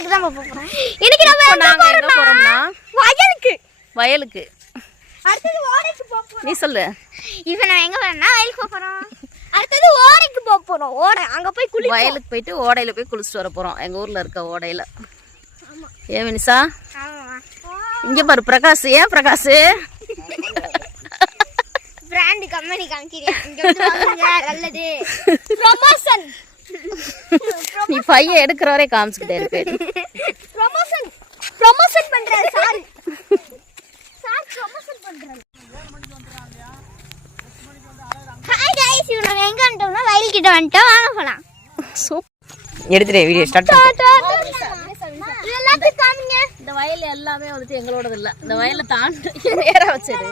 இடத்துக்கு தான் போறோம். இன்னைக்கு நாங்க எங்க போறோம்னா வயலுக்கு. அடுத்து ஓடைக்கு போறோம். நீ சொல்லு. இப்போ நான் எங்க வரேன்னா வயலுக்கு போறோம். அடுத்து ஓடைக்கு போறோம். ஓடை அங்க போய் குளி வயலுக்கு போயிட்டு ஓடையில போய் குளிச்சிட்டு வர போறோம். எங்க ஊர்ல இருக்க ஓடையில. ஆமா. ஏ வினிசா? ஆமா. இங்க பாரு பிரகாஷ். ஏன் பிரகாஷ்? Brand company காமிக்கிறியா? இங்க வந்து வாங்குங்க நல்லது. ப்ரமோஷன். நீ பைய எடுக்கற வரை காமிச்சிட்டே இருப்பே. ப்ரமோஷன் பண்றாரு சார். சார் ப்ரமோஷன் பண்றாரு. ஹாய் गाइस, நாங்க எங்க வந்துட்டோம்னா வயல் கிட்ட வந்துட்டோம். வாங்க போலாம். எடுத்துட்டே வீடியோ ஸ்டார்ட் பண்ணு. இதெல்லாம் காமிங்க. இந்த வயல் எல்லாமே வந்துட்டு எங்களோடது இல்ல. இந்த வயல்ல தாண்டி நேரா வச்சது.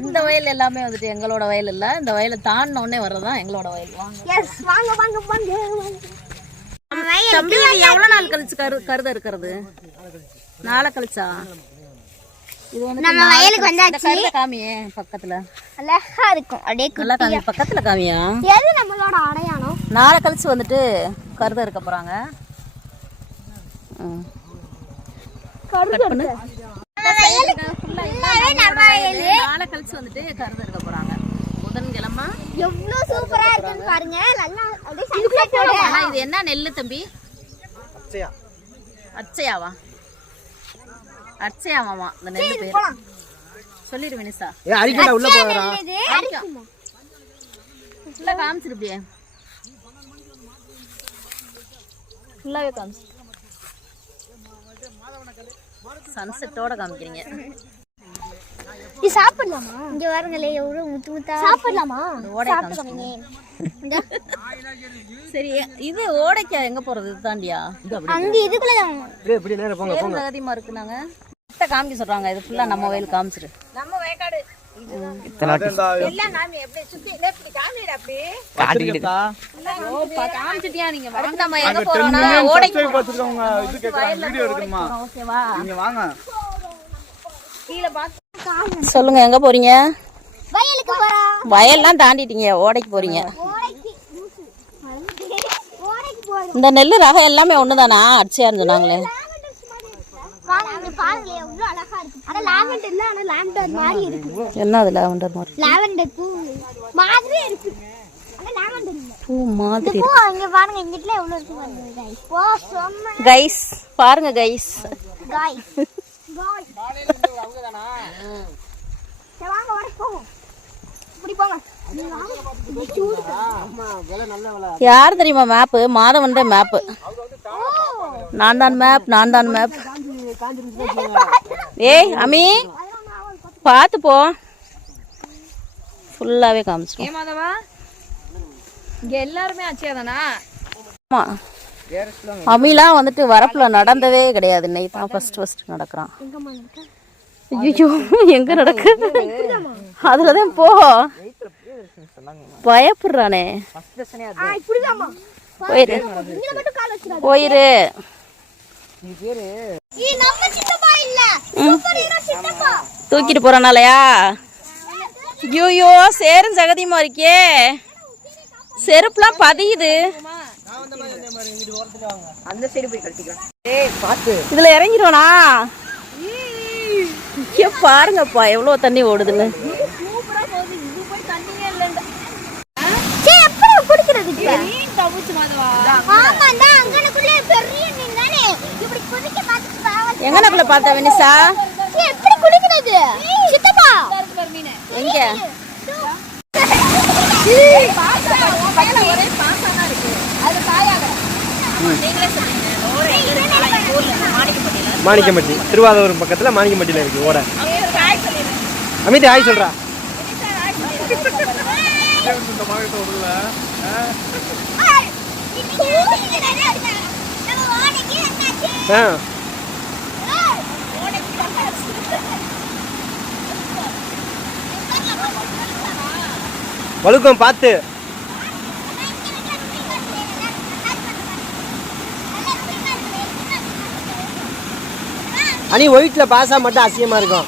இந்த வயல் எல்லாமே வந்துட்டு எங்களோட வயல் இல்ல. இந்த வயலை தாண்டின உடனே வர்றதுதான் எங்களோட வயல். வாங்க. எஸ் வாங்க வாங்க வாங்க. தம்பி எவ்வளவு நாள் கழிச்சு கருத இருக்கிறது? நாளை கழிச்சா? இது வந்து நம்ம வயலுக்கு வந்தாச்சு. கருத காமியே பக்கத்துல. அழகா இருக்கும். அப்படியே நல்லா காமி பக்கத்துல காமியா. எது நம்மளோட அடையாளம்? நாளை கழிச்சு வந்துட்டு கருத இருக்க போறாங்க. கட் பண்ணு. நாளை கழிச்சு வந்துட்டு கருத இருக்க போறாங்க. புதன்கிழமை. எவ்வளவு சூப்பரா இருக்குன்னு பாருங்க. நல்லா அப்படியே சன்செட்டோட. ஆனா இது என்ன நெல்லு தம்பி? அச்சயா. அச்சயாவா? அச்சயாவாமா இந்த நெல்லு பேர். சொல்லிரு வினிசா. ஏ அரிக்கடா உள்ள போறா. உள்ள காமிச்சிருப்பியே. ஃபுல்லாவே காமிச்சு. சன்செட்டோட காமிக்கிறீங்க. இது சாப்பிடலாமா? இங்க வாருங்களே எவ்வளவு முத்து முத்தா. சாப்பிடலாமா? சாப்பிடுங்க. சரி இது ஓடைக்கு எங்க போறது? இது தாண்டியா? அங்க இதுக்குள்ள இப்படி நேரா போங்க போங்க. அதிகமா இருக்கு. நாங்க கிட்ட காமிக்க சொல்றாங்க. இது ஃபுல்லா நம்ம வயல் காமிச்சிரு. நம்ம வயக்காடு. எல்லாம் காமி எப்படி சுத்தி இப்படி காமிடா அப்படி. காட்டிக்கிட்டா. ஓ காமிச்சிட்டியா நீங்க? அடுத்து நம்ம எங்க போறோம்னா ஓடைக்கு பாத்துக்கோங்க. இது கேக்குறாங்க வீடியோ எடுக்கணுமா? ஓகேவா? நீங்க வாங்க. கீழ பாத்து சொல்லுங்க எங்க போறீங்க? வயலுக்கு போறோம். வயல்லாம் தாண்டிட்டீங்க. ஓடைக்கு போறீங்க. ஓடைக்கு போறோம். இந்த நெல்லு ரகம் எல்லாமே ஒண்ணுதானா? அடிச்சியான்னு சொன்னாங்களே. பாருங்களே எவ்வளவு அழகா இருக்கு. ஆனா லாவெண்டர் இல்ல. ஆனா லாவெண்டர் மாதிரி இருக்கு. என்ன அது லாவெண்டர் மாதிரி? லாவெண்டர் பூ மாதிரி இருக்கு. ஆனா லாவெண்டர் இல்ல. பூ மாதிரி. பூ அங்க பாருங்க. இங்கட்ல எவ்வளவு இருக்கு பாருங்க गाइस. போ செம்ம. गाइस பாருங்க गाइस. गाइस. காலையில இருந்து அவங்கதானா? சரி வாங்க வர போவோம். இப்படி போங்க. யார் தெரியுமா மேப்? மாதவன் தான் மேப். நான் தான் மேப். நான் தான் மேப். ஏய் அமி பாத்து போ. ஃபுல்லாவே காமிச்சிரும். ஏ மாதவா இங்க எல்லாரும் அச்சியாதானா? ஆமா. அமிலாம் வந்துட்டு வரப்புல நடந்ததே கிடையாது. இன்னைக்கு தான் ஃபர்ஸ்ட் நடக்கிறான். ஐயோ எங்க நடக்கு? அதுலதான் போ. பயப்படுறானே. போயிரு போயிரு. தூக்கிட்டு போறானாலயா? ஐயோ சேரும் சகதியுமா இருக்கே. செருப்புலாம் பதியுது. அந்த சைடு போய் கழட்டிக்கலாம். ஏய் பாத்து. இதுல இறங்கிடுவானா? இங்க பாருங்கப்பா எவ்வளவு தண்ணி ஓடுதுன்னு. சூப்பரா போகுது. இது போய் தண்ணியே இல்ல. சே எப்படி குடிக்கிறதுக்கு? மீன் தவுச்சு மாதவா. ஆமாடா அங்கனக்குள்ள பெரிய மீன் தானே. இப்படி குடிக்க பாத்து பாவ. எங்கனக்குள்ள பார்த்தா வெனிசா? சே எப்படி குடிக்கிறது? சித்தப்பா இருக்கு பாரு மீன். எங்க? ஒரே பாசானா இருக்கு. அது காயாக. நீங்களே சொல்லுங்க. மாணிக்கம்பட்டி திருவாரூர் பக்கத்துல மாணிக்கம்பட்டியில இருக்கு ஓடை. அமிதி ஹாய் சொல்றா. வழுக்கம் பார்த்து. அனி ஒயிட்ல பாசா மட்டும் அசியமா இருக்கும்.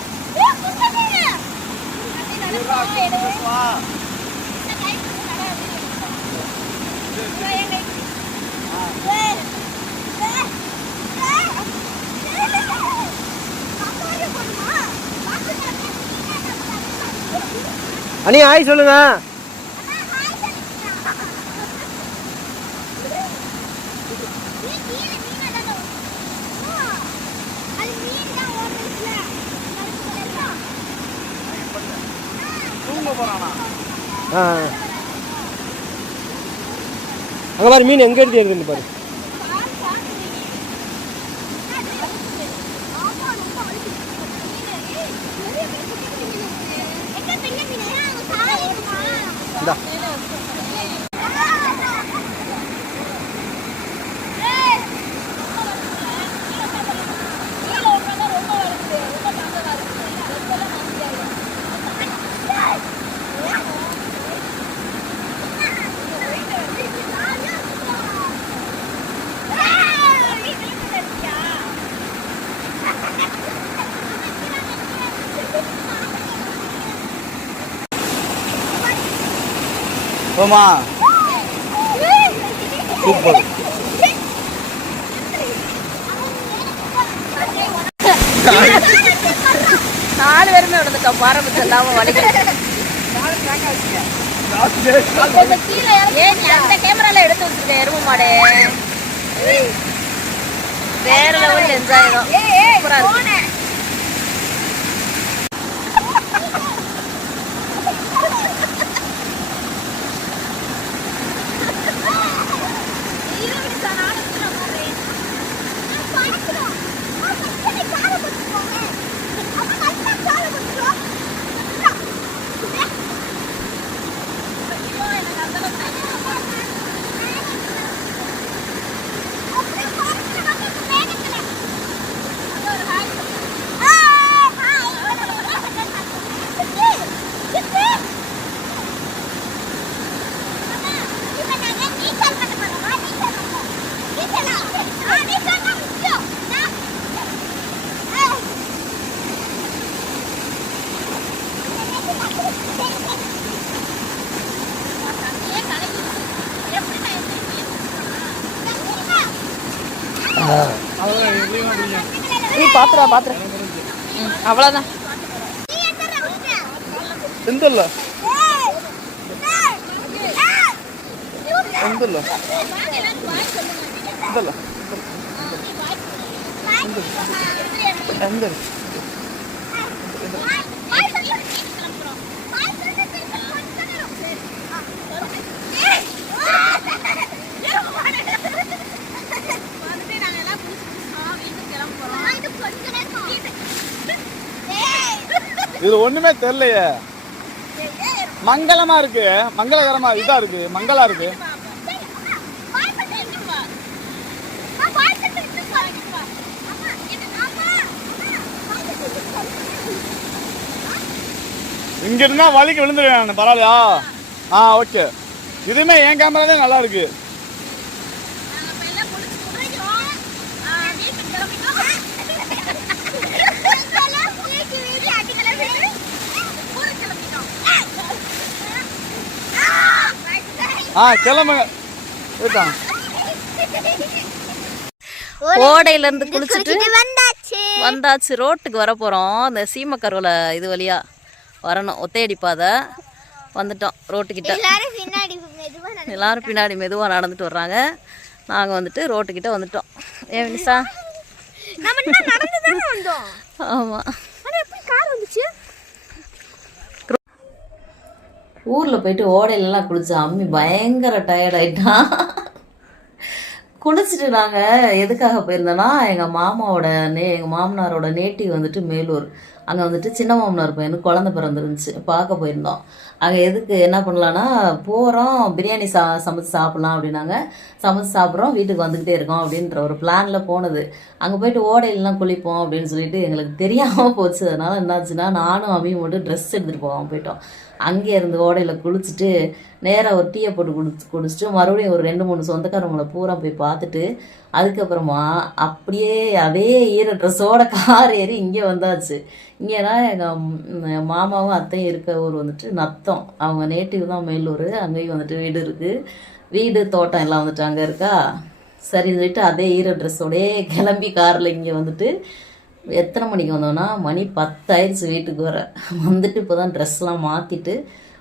அண்ணி ஹாய் சொல்லுங்க. அங்கே பாரு மீன் எங்கே எடுத்து இருக்குன்னு பாரு. போமா சூப்பர். நாலு பேருமே விழுந்துட்டோம். பாரம்பரியம் இல்லாம வலிக்கிறேன். ஏன் நீ அந்த கேமரால எடுத்து வச்சிருக்க எருமை மாடு? வேற லெவல் என்ஜாய் தான். சூப்பரா இருக்கு. நீ பாத்துருவா. அவ்வளவுதான். எந்தல்ல எந்தல்ல எந்தல்ல எந்த இது ஒண்ணுமே தெரியலையே. மங்களமா இருக்கு, மங்களகரமா இதா இருக்கு, மங்களா இருக்கு. இங்க இருந்தா வலிக்கு விழுந்துருவேன். பரவாயில்லையா? ஓகே. இதுவுமே என் கேமரா தான் நல்லா இருக்கு. கிளம்புங்க. ஓடையில இருந்து குளிச்சுட்டு வந்தாச்சு. ரோட்டுக்கு வர போறோம். இந்த சீமக்கருவில இது வழியா வரணும். ஒத்தையடி பாதை வந்துட்டோம். ரோட்டுக்கிட்ட எல்லாரும் பின்னாடி மெதுவாக நடந்துட்டு வர்றாங்க. நாங்கள் வந்துட்டு ரோட்டுக்கிட்ட வந்துட்டோம். ஏன் வினிஷா? ஆமாம். ஊரில் போயிட்டு ஓடையிலலாம் குளிச்சா அம்மி பயங்கர டயர்ட் ஆயிட்டான். குளிச்சுட்டு நாங்கள் எதுக்காக போயிருந்தோன்னா எங்கள் மாமாவோட எங்கள் மாமனாரோட நேட்டிவ் வந்துட்டு மேலூர். அங்கே வந்துட்டு சின்ன மாமனார் பையனுக்கு குழந்தை பிறந்துருந்துச்சு, பார்க்க போயிருந்தோம். அங்கே எதுக்கு என்ன பண்ணலான்னா போகிறோம், பிரியாணி சமைச்சு சாப்பிட்லாம் அப்படின்னாங்க. சமைச்சு சாப்பிட்றோம், வீட்டுக்கு வந்துக்கிட்டே இருக்கோம் அப்படின்ற ஒரு பிளானில் போனது. அங்கே போயிட்டு ஓடையிலலாம் குளிப்போம் அப்படின்னு சொல்லிட்டு எங்களுக்கு தெரியாமல் போச்சு. அதனால் என்னாச்சுன்னா நானும் அம்மியும் மட்டும் ட்ரெஸ் எடுத்துகிட்டு போகாமல் போயிட்டோம். அங்கே இருந்து ஓடையில் குளிச்சுட்டு நேராக ஒரு டீயை போட்டு குடிச்சிட்டு மறுபடியும் ஒரு 2-3 சொந்தக்காரவங்களை பூரா போய் பார்த்துட்டு அதுக்கப்புறமா அப்படியே அதே ஈர ட்ரெஸ்ஸோட கார் ஏறி இங்கே வந்தாச்சு. இங்கேனா எங்கள் மாமாவும் அத்தையும் இருக்க ஊர் வந்துட்டு நத்தம். அவங்க நேட்டிவ் தான் மேலூர். அங்கேயும் வந்துட்டு வீடு இருக்குது, வீடு தோட்டம் எல்லாம் வந்துட்டு அங்கே இருக்கா. சரி சொல்லிட்டு அதே ஈர ட்ரெஸ்ஸோடே கிளம்பி காரில் இங்கே வந்துட்டு எத்தனை மணிக்கு வந்தோன்னா மணி 10 ஆயிடுச்சு வீட்டுக்கு வர. வந்துட்டு இப்போ தான் ட்ரெஸ்லாம் மாற்றிட்டு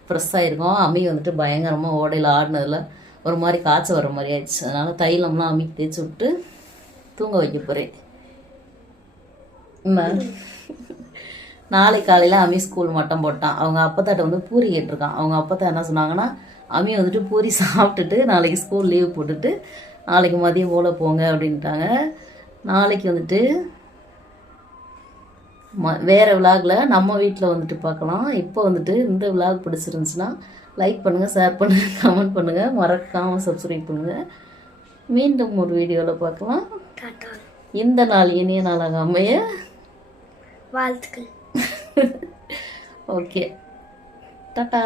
ஃப்ரெஷ்ஷாக இருக்கும். அம்மி வந்துட்டு பயங்கரமாக ஓடையில் ஆடினதில் ஒரு மாதிரி காய்ச்சல் வர மாதிரி ஆயிடுச்சு. அதனால் தைலம்லாம் அம்மிக்கு தேய்ச்சி விட்டு தூங்க வைக்க போகிறேன். நாளைக்கு காலையில் அம்மி ஸ்கூல் மட்டம் போட்டான். அவங்க அப்பத்தாட்ட வந்து பூரி கேட்டிருக்கான். அவங்க அப்பத்தா என்ன சொன்னாங்கன்னா, அம்மி வந்துட்டு பூரி சாப்பிட்டுட்டு நாளைக்கு ஸ்கூல் லீவ் போட்டுட்டு நாளைக்கு மதியம் போல் போங்க அப்படின்ட்டாங்க. நாளைக்கு வந்துட்டு வேறு விலாகில் நம்ம வீட்டில் வந்துட்டு பார்க்கலாம். இப்போ வந்துட்டு இந்த விலாக் பிடிச்சிருந்துச்சுன்னா லைக் பண்ணுங்கள், ஷேர் பண்ணுங்கள், கமெண்ட் பண்ணுங்கள், மறக்காமல் சப்ஸ்கிரைப் பண்ணுங்கள். மீண்டும் ஒரு வீடியோவில் பார்க்கலாம். இந்த நாள் இனிய நாளாக அமைய வாழ்த்துக்கள். ஓகே, டாடா.